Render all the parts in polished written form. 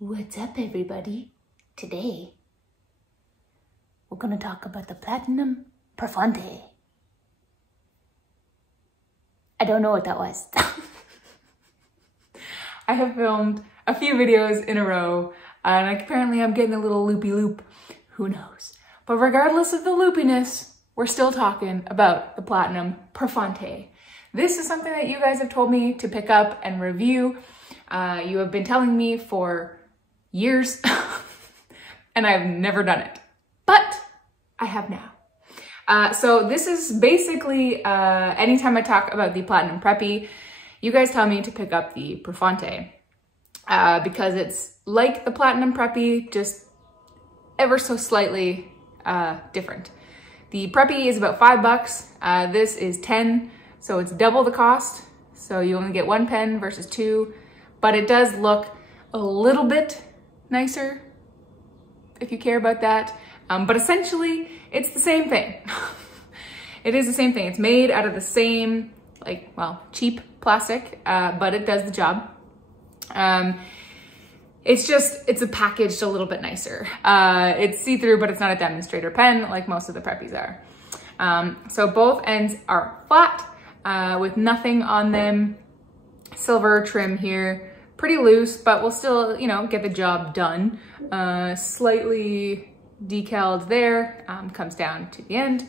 What's up, everybody? Today, we're going to talk about the Platinum Prefonte. I don't know what that was. I have filmed a few videos in a row, and apparently I'm getting a little loopy loop. Who knows? But regardless of the loopiness, we're still talking about the Platinum Prefonte. This is something that you guys have told me to pick up and review. You have been telling me for years and I've never done it, but I have now. So this is basically, anytime I talk about the Platinum Preppy, you guys tell me to pick up the Prefonte, because it's like the Platinum Preppy, just ever so slightly different. The Preppy is about $5. This is 10, so it's double the cost. So you only get one pen versus two, but it does look a little bit nicer if you care about that. But essentially it's the same thing. It is the same thing. It's made out of the same, cheap plastic, but it does the job. It's packaged a little bit nicer. It's see-through, but it's not a demonstrator pen like most of the Preppies are. So both ends are flat, with nothing on them. Silver trim here. Pretty loose, but we'll still, get the job done. Slightly decaled there, comes down to the end.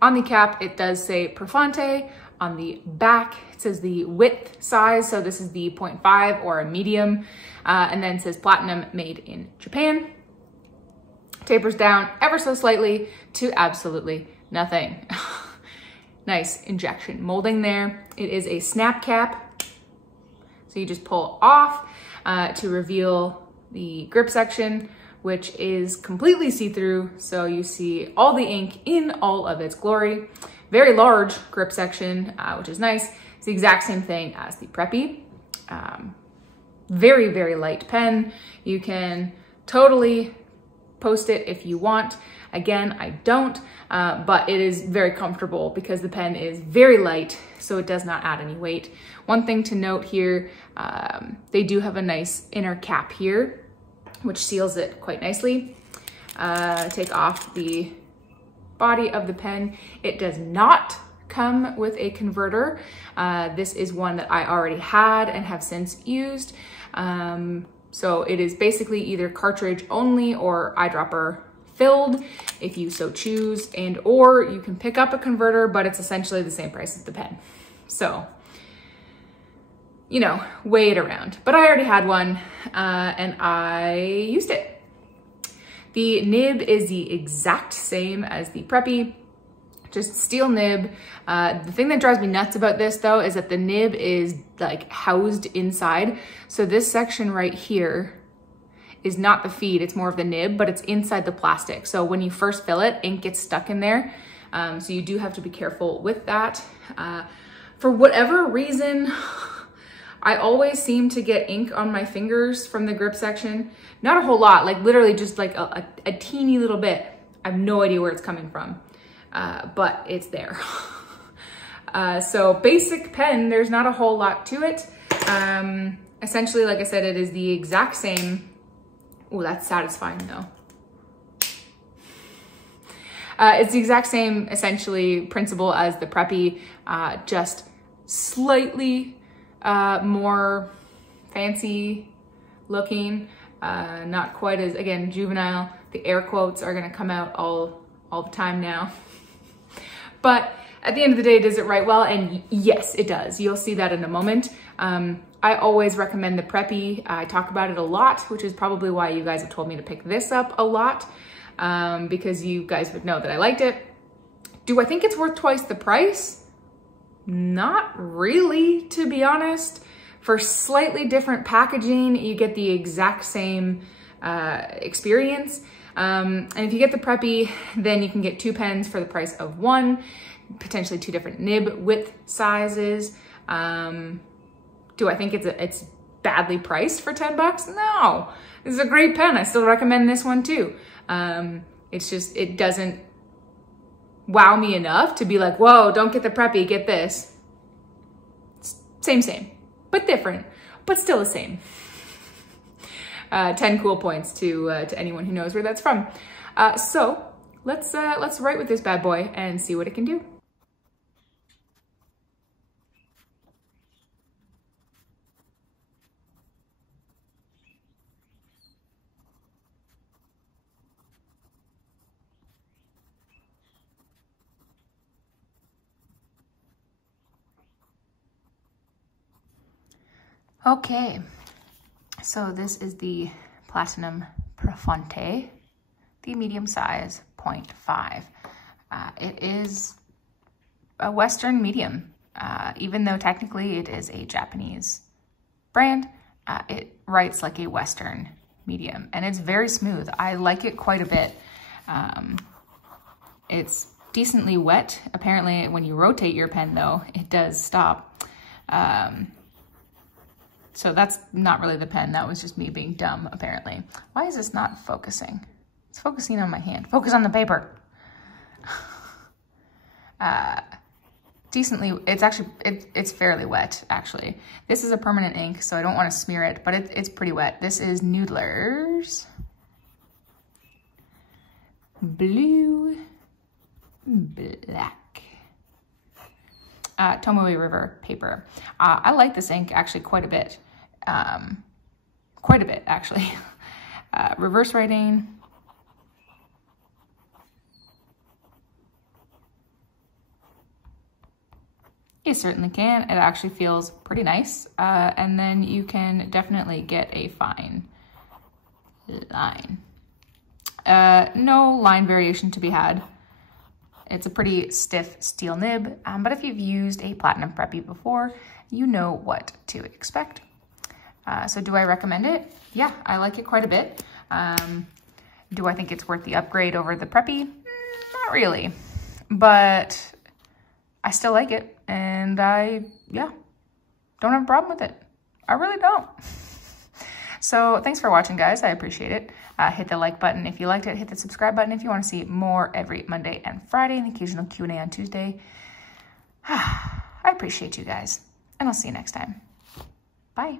On the cap, it does say Prefonte. On the back, it says the width size, so this is the 0.5 or a medium, and then it says Platinum made in Japan. Tapers down ever so slightly to absolutely nothing. Nice injection molding there. It is a snap cap. So you just pull off to reveal the grip section, which is completely see-through. So you see all the ink in all of its glory. Very large grip section, which is nice. It's the exact same thing as the Preppy. Very, very light pen. You can totally post it if you want. Again, I don't, but it is very comfortable because the pen is very light, so it does not add any weight. One thing to note here, they do have a nice inner cap here, which seals it quite nicely. Take off the body of the pen. It does not come with a converter. This is one that I already had and have since used. So it is basically either cartridge only or eyedropper filled if you so choose, and or you can pick up a converter, but it's essentially the same price as the pen. So, weigh it around. But I already had one and I used it. The nib is the exact same as the Preppy, just steel nib. The thing that drives me nuts about this though is that the nib is housed inside. So this section right here is not the feed, it's more of the nib, but it's inside the plastic. So when you first fill it, ink gets stuck in there. So you do have to be careful with that. For whatever reason, I always seem to get ink on my fingers from the grip section. Not a whole lot, literally just a teeny little bit. I have no idea where it's coming from, but it's there. So basic pen, there's not a whole lot to it. Essentially, like I said, it is the exact same. Oh, that's satisfying though. It's the exact same, essentially, principle as the Preppy, just slightly more fancy looking, not quite as, again, juvenile. The air quotes are gonna come out all the time now. But at the end of the day, does it write well? And yes, it does. You'll see that in a moment. I always recommend the Preppy. I talk about it a lot, which is probably why you guys have told me to pick this up a lot, because you guys would know that I liked it. Do I think it's worth twice the price? Not really, to be honest. For slightly different packaging, you get the exact same experience. And if you get the Preppy, then you can get two pens for the price of one, potentially two different nib width sizes. Do I think it's badly priced for 10 bucks? No, this is a great pen. I still recommend this one too. It's just, it doesn't wow me enough to be like, whoa, don't get the Preppy, get this. Same, but different, but still the same. 10 cool points to anyone who knows where that's from. So let's write with this bad boy and see what it can do. Okay, so this is the Platinum Prefonte, the medium size 0.5. It is a Western medium, even though technically it is a Japanese brand. It writes like a Western medium, and it's very smooth. I like it quite a bit. It's decently wet. Apparently, when you rotate your pen, though, it does stop. So that's not really the pen. That was just me being dumb, apparently. Why is this not focusing? It's focusing on my hand. Focus on the paper. Decently, it's actually, it's fairly wet, actually. This is a permanent ink, so I don't want to smear it, but it's pretty wet. This is Noodler's Blue Black Tomoe River paper. I like this ink actually quite a bit. Actually. Reverse writing. You certainly can. It actually feels pretty nice. And then you can definitely get a fine line. No line variation to be had. It's a pretty stiff steel nib, but if you've used a Platinum Preppy before, you know what to expect. So do I recommend it? Yeah, I like it quite a bit. Do I think it's worth the upgrade over the Preppy? Not really, but I still like it, and yeah, don't have a problem with it. I really don't. So thanks for watching, guys. I appreciate it. Hit the like button if you liked it. Hit the subscribe button if you want to see more every Monday and Friday, and the occasional Q&A on Tuesday. I appreciate you guys, and I'll see you next time. Bye.